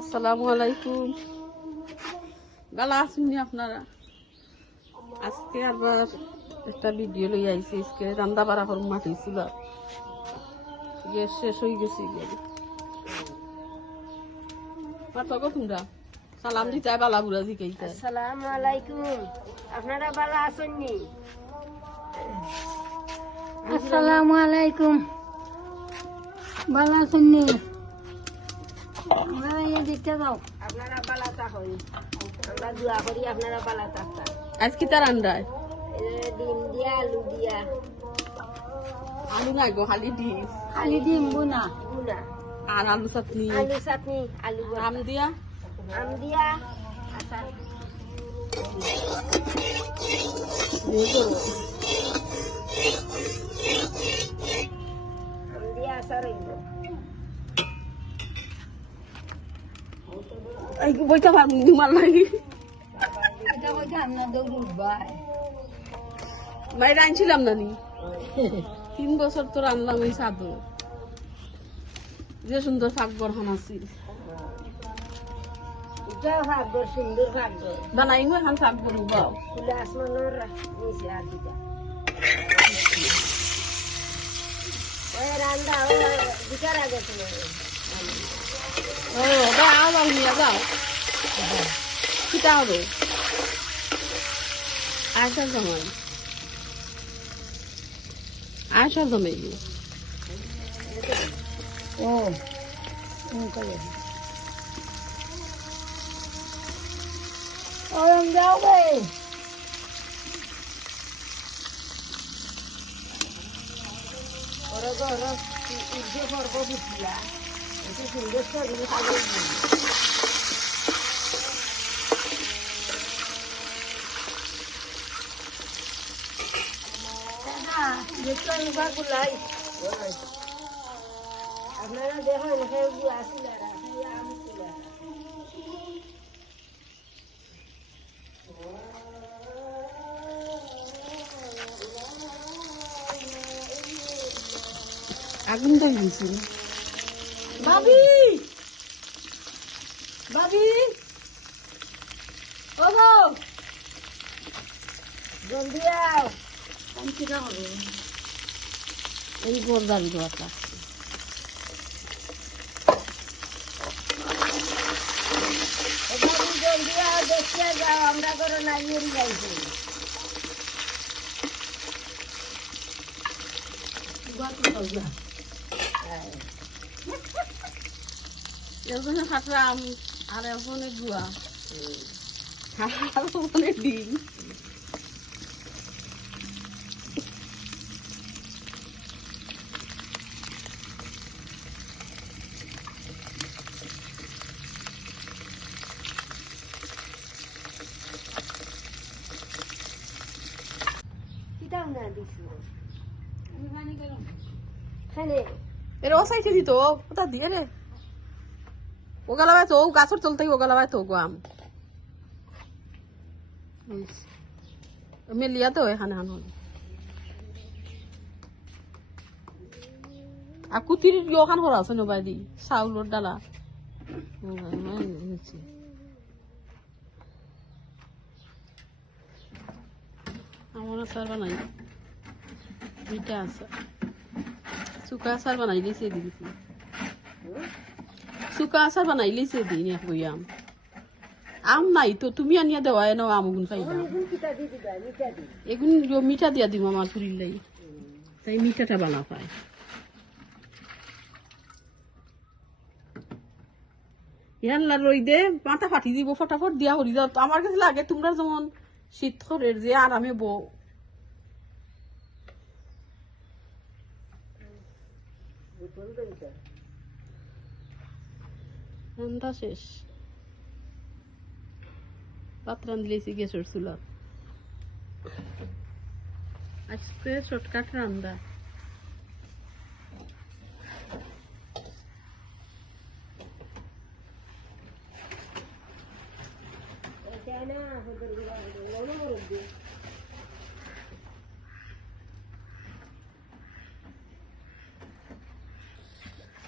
আসসালামু আলাইকুম। ভালো আছেন আপনারা? আজকে আবার একটা ভিডিও লই আইছি। আজকে রান্না বাড়া করে মাটিছিল, গ্যাস শেষ হয়ে গেছে। তোমরা সালাম দিতে বালা বুড়া জিকাইতে। আসসালামু আলাইকুম, আপনারা ভালো আছেন নি? আসসালামু আলাইকুম, ভালো আছেন নি? আমরা এই দেখতে যাও, আপনারা ভালো থাকুন, আমরা দোয়া করি আপনারা ভালো থাকুন। আজ কি তার রান্নায় ডিম দিয়া আলু দিয়া। আলু নাই গো, খালি ডিম। খালি ডিম বুনা বুনা আর আলু চাটনি, আলু আম দিয়া আচার। আম দিয়া আচার হইব। বইটা মার লাগি এটা কইতে আমরা দৌড় উঠবাই। বাইরে আনছিলাম নানি 3 বছর তো রান্নাম এই চাদর। যে সুন্দর ফাঁক বরখান আছিল, এটাও ভাগ্যর সুন্দর ভাগ্য। বানাই এখন ফাঁক বরু বাও খুলে আসমানোর নিচে আর দিটা ওই রান্দা ও দিকার আগে তুমি ও দাও দাও নিয়ে যাও। কিটা হবে আয়সা জমাই, আয়সা জমাই ও ওরম যাও বে ওরা ঘর উদ্যোগ করবো বুঝলা একটু সুন্দর শরীর খাবে। আপনারা দেখেন আসিল আম ছিল। আগুন তো গেছিল। ভাবি ভাবি ও গো জলদি আও। কিটা হবে এই গোরদারি দোয়াটা। ভাবি জলদি আও, দেখতে যাও আমরা করে নাইয়ে যাইছি। এখানে খাটলাম আর ওখানে গুয়া আর ওখানে ডিম। কিটাও না দিছো খানে এর ও সাইডে দিত ওটা দিয়ে রে ও গালাবাই তো গাছর চলতে ও গালাবাই তো গো আম মেলিয়া তো এখানে আনো আর কুতির ওখান করা আছে নবাই দি চাউলের ডালা আমার আচার বানাই মিঠা আছে শুকা আচার বানাই লিছে দিবি শুকা আচার বানাই লিছে দিন এক বইয়াম আম নাই তো তুমি আনিয়া দেওয়া এনো আম গুণ পাইবা এগুন মিঠা দিয়া দিব আমার পুরীর লাই তাই মিঠাটা বানা পায় ইয়াল্লা রই দে মাথা ফাটি দিব ফটাফট দিয়া হরি দাও আমার কাছে লাগে তোমরা যেমন শীত খরের যে আরামে বউ রান্না শেষ ভাত রাঁধলেছি গ্যাসের চুলা আজকে শর্টকাট রান্না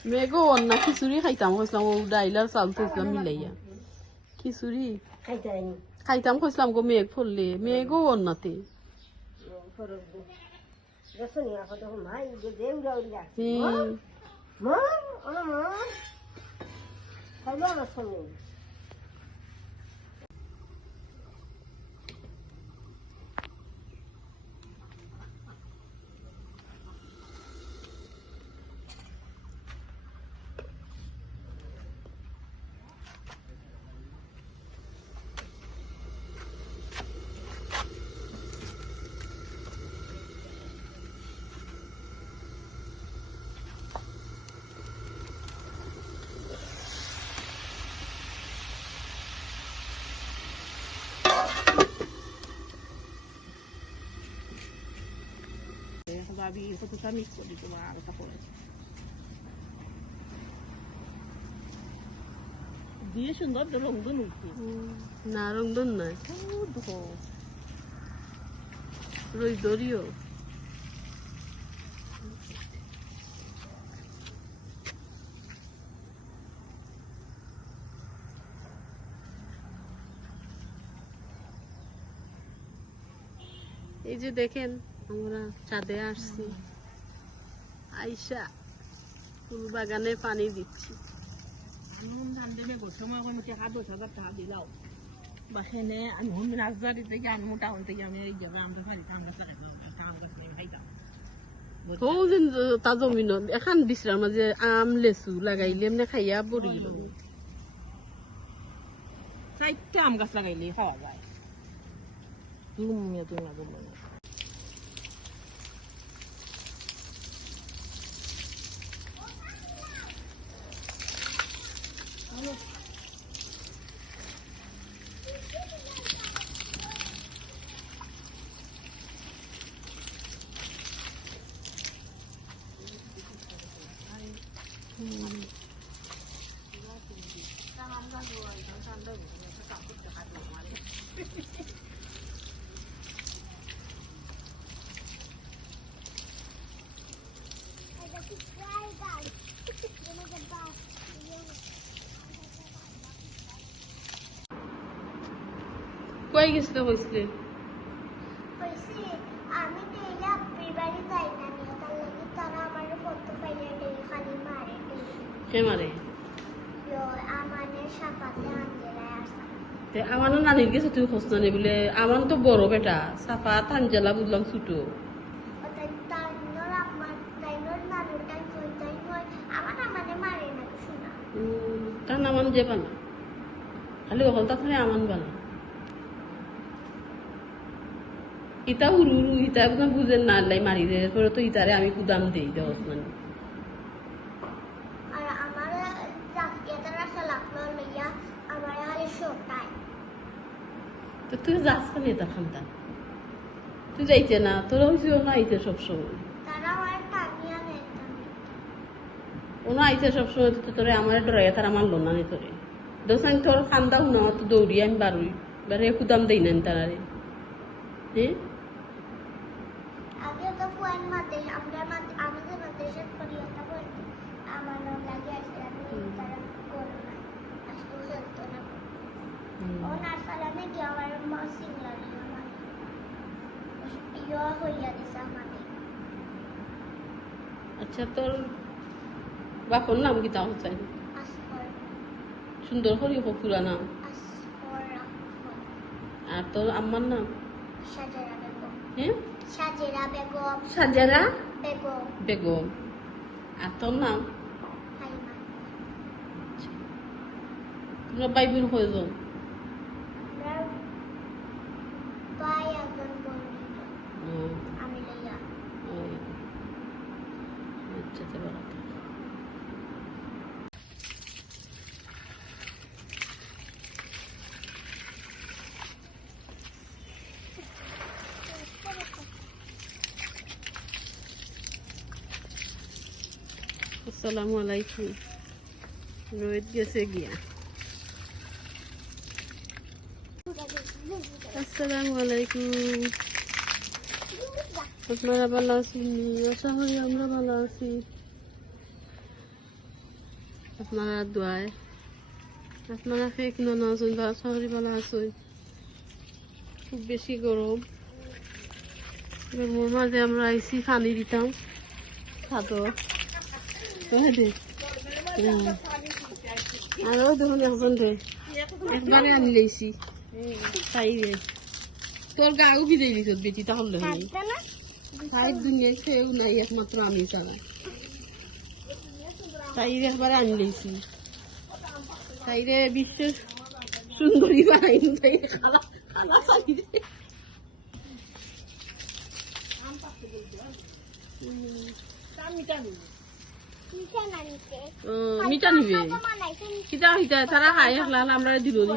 মেঘও অন্য খিচুড়ি খাইতাম কইসলাম ও ডাইলার চাউল থইছিলাম মিলাইয়া খিচুড়ি খাইতাইনি খাইতাম কইসলাম গো মেঘ পড়লে মেঘও অন্যতে ফরক দে রসনি আফা তো মাই দে উড়া উড়া হুম মম ও মম খাইলো রসনি ভাবি কতটা মিক্স করি তোমার আলাদা করে দিয়ে সুন্দর রংধন না রংধন নাই রই দরিও এই যে দেখেন আমরা ছাদে আসছি আইসা ফুল বাগানে পানি দিচ্ছি তা জমিনত এখন বিশ্রাম মাঝে আম লেচু লাগাইলে এমনি খাইয়া পড়ি গেল 4টা আম গাছ লাগাইলে খাওয়া যায় কই গেছিল কইছিলে আমি ডেইলি আপনি বাড়ি যাই না তার লাগি তারা আমার ফটো পাইলে ডেইলি খালি মারে কে মারে আমাদের সাপাতে আঞ্জেলায় আসা তে আমার নানির গেছে তুই খোঁজ না বলে আমার তো বড় বেটা সাফা তানজেলা বুঝলাম ছোট তার নামান যে বানা খালি অকল তাকে আমান বানা ইতা উরু উরু ইতা বুঝেন না লাই মারি দে পরে তো ইতারে আমি কুদাম দেই দেওয়াস মানে আর আমার জাসকেটার আসা লাগলো লইয়া আমার খালি শোটাই তো তুই যাস কেন এটা খান্তা তুই যাইতে না তোরা হইছিও না আইতে সবসময় তারা আমার টানিয়া নেই ওনা আইতে সবসময় তো তোরে আমার ডরাইয়া তারা মানলো না নি তোরে দোসাং তোর খান্দা হুনা তো দৌড়ি আমি বারুই বারে কুদাম দেই না তারারে হ্যাঁ আগে তো ফোন মাতে আমরা আমাদের মাদ্রাসা করিয়াটা বলতে আমার নাম লাগে আসলে আমি তারা করো না আজকে হতো না ও নার্সালামে গিয়ে আমার মা সিংলা আমার ইয়া হইয়া দিছে আমাদের আচ্ছা তোর বাপর নাম কি তাও চাই আসফর সুন্দর করি হোক পুরা নাম আসফর রাহমান আর তোর আম্মার নাম সাজেরা বেগম হ্যাঁ সাজেরা বেগম সাজারা বেগম বেগম আর তোর নাম হাইমা তোমরা ভাই বোন হয়ে যাও আমরা ভাই একজন বন্ধু আমি লইয়া আচ্ছা তো ভালো আসসালামু আলাইকুম রোহিত গেছে গিয়া আসসালামু আলাইকুম আপনারা ভালো আছেন আশা করি আমরা ভালো আছি আপনারা দোয়ায় আপনারা ফেক নন আছেন বা শহরিবেলা আছেন খুব বেশি গরম গরমের মাঝে আমরা আইসি পানি দিতাম খাদো আরো দেখুন একজন রে একবারে আনি লাইছি তাই রে তোর গাও ভিজে দিছ বেটি তাহলে সাইড দুনিয়ায় কেউ নাই একমাত্র আমি ছাড়া তাই একবারে আনি লাইছি তাই রে বিশ্বের সুন্দরী বানাইন তাই খালা খালা খাই রে মিঠা নিবে কিতা হইতা তারা খাই একলা আমরা দিল নি